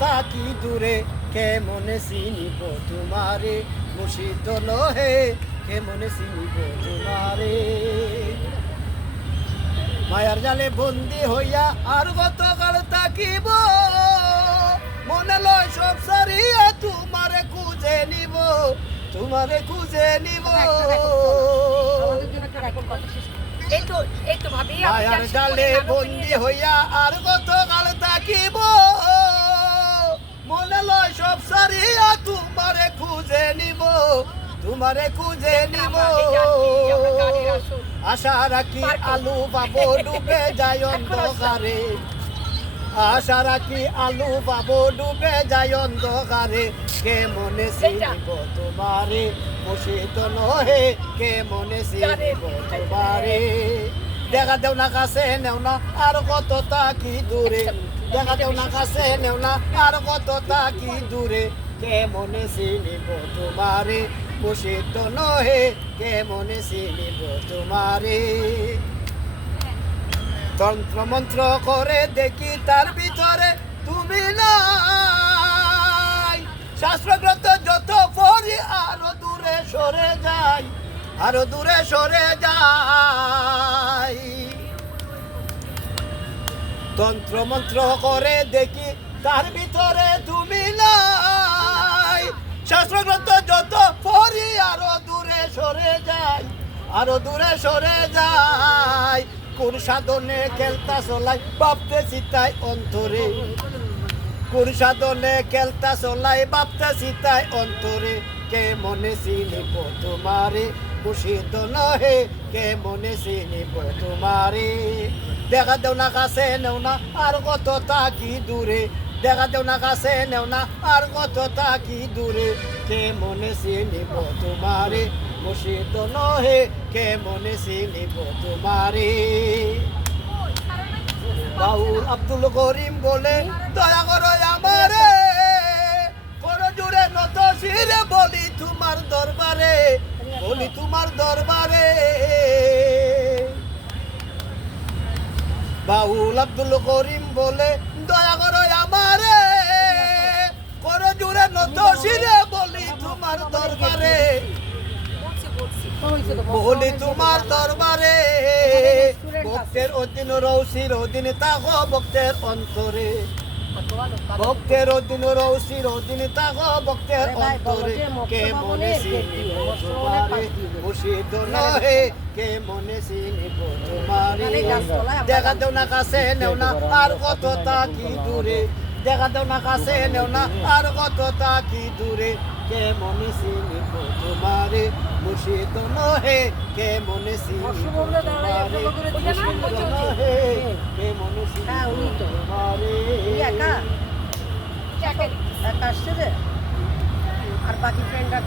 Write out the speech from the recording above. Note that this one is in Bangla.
থাকি দূরে? কেমনে চিনিব তোমারে? মুর্শিদ নহে কেমনে চিনিব তোমারে? মায়ার জালে বন্দি হইয়া আর গতকাল তাকিব মনে লয় সব সারিয়া তোমারে খুঁজে নিব। তোমারে খুঁজে নিব। তো তো মায়ার জালে বন্দি হইয়া আর গতকাল তাকিব মনে লয় সব সারিয়া তোমারে খুঁজে নিব তোমারে খুঁজে নিব। আশা রাখি আলু পাবো ডুবে যায় অন্ধকারে। আশা রাখি আলু পাবো ডুবে যায় অন্ধকারে। কে মনে চিনিব তোমারে? মুশিদ নহে কে মনে চিনিব তোমারে? দেখা দেও না কাছে নেও না আর কত তা কি দূরে? দেখা দেও না কাছে নেও না আর কত তাকি দূরে? কে মনে চিনিব তোমারে? মুশিদ নহে। কে মনে চিনিব তোমারে? তন্ত্র মন্ত্র করে দেখি তার ভিতরে তুমি নাই। শাস্ত্রগ্রন্থ যত পড়ি, আরও দূরে সরে যাই, আরও দূরে সরে যাই। তন্ত্র মন্ত্র করে দেখি তার ভিতরে তুমি নাই শাস্ত্রগ্রন্থ যত পড়ি, আরও দূরে সরে যাই, আরও দূরে সরে যাই। কোন সাধনে খেলতা চলাই, বাপতে চিতাই অন্তরে। কোন সাধনে খেলতা চলাই, বাপতে চিতাই অন্তরে। কে মনে চিনিব তোমারে? মুর্শিদ নহে, কে মনে চিনিব তোমারে? দেখা দেও না, কাছে নেও না, আর কত তাকি দূরে? দেখা দেও না কাছে নেও না, আর কত তাকি দূরে? কে মনে চিনিব তোমারে? মুর্শিদ নহে কে মনে চিনিব তোমারে? বাউল আব্দুল করিম বলে, দয়া করো আমারে, কোন জুড়ে নত শিরে বলি তোমার দরবারে, বলি তোমার দরবারে। বাউল আব্দুল করিম বলে, দয়া করো বলি তোমার দরবারে, ভক্তের অধীন রৌসির অধীন তাগো ভক্তের অন্তরে। ভক্তের অধীন রৌসির অধীন তাগো ভক্তের অন্তরে। কে মনে মুর্শিদ নহে। কে মনে চিনিব দেখা দেও না কাছে, নেও না আর কত তাকি দূরে। দেখা দাও না কাছে নেও না। আর কত তাকি দূরে কে মনে চিনিব তোমারে? তো নহে কে মনে চিনিব তোমারে? মুর্শিদ নহে কে মনে তো। তোমারে? এই একা? একা আসছে আর বাকি ফ্রেন্ডরা